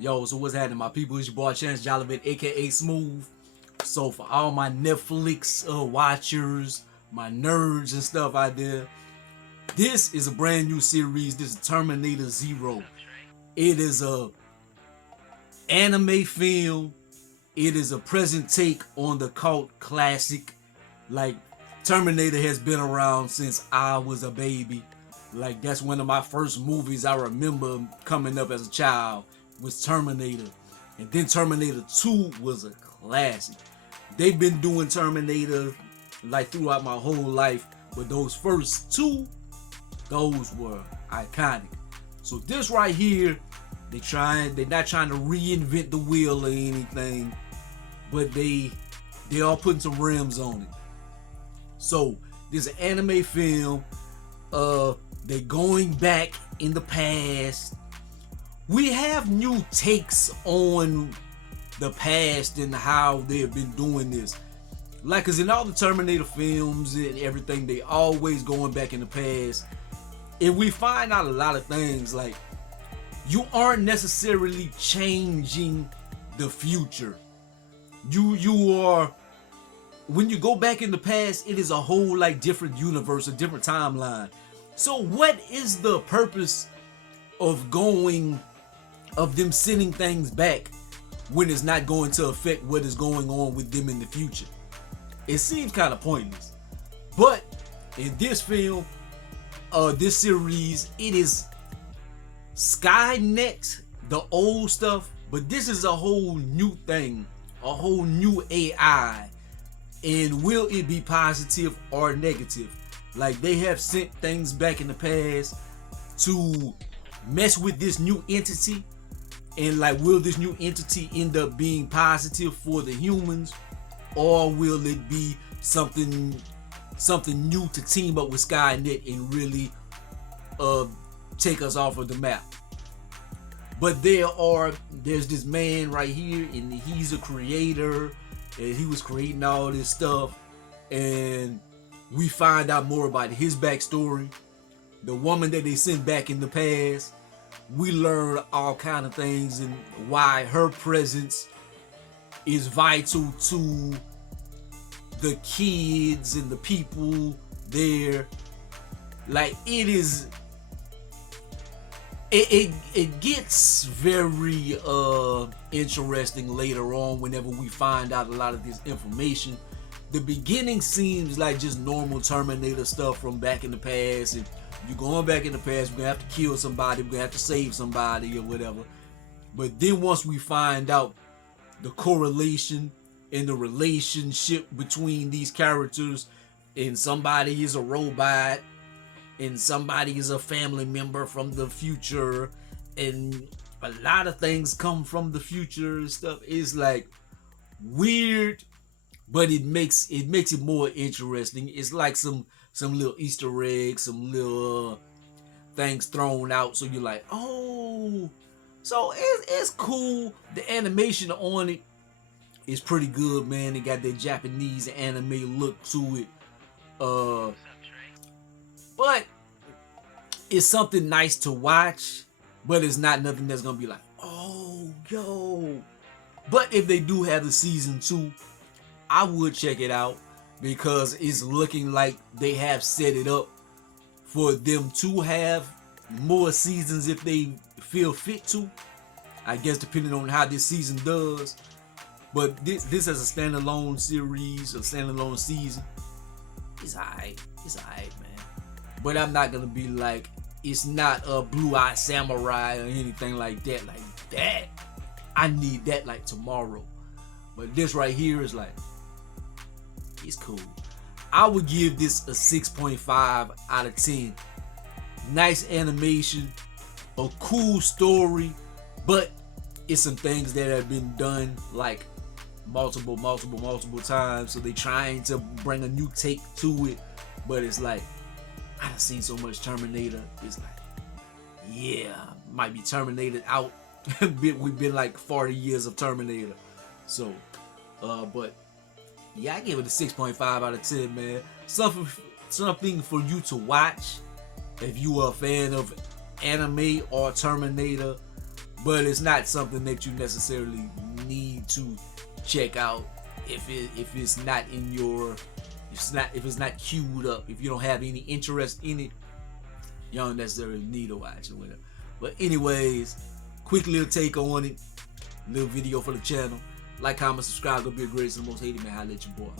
Yo, so what's happening, my people? It's your boy Chance Jollivet, aka Smooth. So for all my Netflix watchers, my nerds and stuff out there, this is a brand new series. This is Terminator Zero. It is a anime film. It is a present take on the cult classic. Like, Terminator has been around since I was a baby. Like, that's one of my first movies I remember coming up as a child was Terminator. And then Terminator 2 was a classic. They've been doing Terminator like throughout my whole life, but those first two, those were iconic. So this right here, they're not trying to reinvent the wheel or anything, but they are putting some rims on it. So this is an anime film. They're going back in the past. We have new takes on the past and how they have been doing this. Like, cause in all the Terminator films and everything, they always going back in the past. And we find out a lot of things, like, you aren't necessarily changing the future. You are, when you go back in the past, it is a whole like different universe, a different timeline. So what is the purpose of them sending things back when it's not going to affect what is going on with them in the future? It seems kind of pointless. But in this film, this series, it is SkyNet, the old stuff, but this is a whole new thing, a whole new AI. And will it be positive or negative? Like, they have sent things back in the past to mess with this new entity, and like, will this new entity end up being positive for the humans, or will it be something new to team up with SkyNet and really take us off of the map? But there's this man right here, and he's a creator, and he was creating all this stuff, and we find out more about his backstory. The woman that they sent back in the past, we learn all kind of things and why her presence is vital to the kids and the people there. Like, it gets very interesting later on whenever we find out a lot of this information. The beginning seems like just normal Terminator stuff from back in the past, and you're going back in the past, we're gonna have to kill somebody, we're gonna have to save somebody or whatever. But then once we find out the correlation and the relationship between these characters, and somebody is a robot and somebody is a family member from the future, and a lot of things come from the future and stuff, it's like weird, but it makes it more interesting. It's like some little Easter eggs, some little things thrown out, so you're like, oh, so it's cool. The animation on it is pretty good, man. It got that Japanese anime look to it, but it's something nice to watch, but it's not nothing that's gonna be like, oh, yo. But if they do have the season 2, I would check it out, because it's looking like they have set it up for them to have more seasons if they feel fit to. I guess depending on how this season does. But this as a standalone series, a standalone season, it's alright. It's alright, man. But I'm not gonna be like, it's not a Blue Eye Samurai or anything like that. Like that, I need that like tomorrow. But this right here is like, it's cool. I would give this a 6.5 out of 10. Nice animation, a cool story, but it's some things that have been done like multiple times. So they trying to bring a new take to it, but it's like, I've seen so much Terminator. It's like, yeah, might be Terminated out. We've been like 40 years of Terminator. So, but yeah, I give it a 6.5 out of 10, man. Something for you to watch if you are a fan of anime or Terminator. but it's not something that you necessarily need to check out if it's not in your if it's not queued up. If you don't have any interest in it, you don't necessarily need to watch or whatever. But anyways, quick little take on it, little video for the channel. Like, comment, subscribe. Go be a greatest and most hated man. Holla at your boy.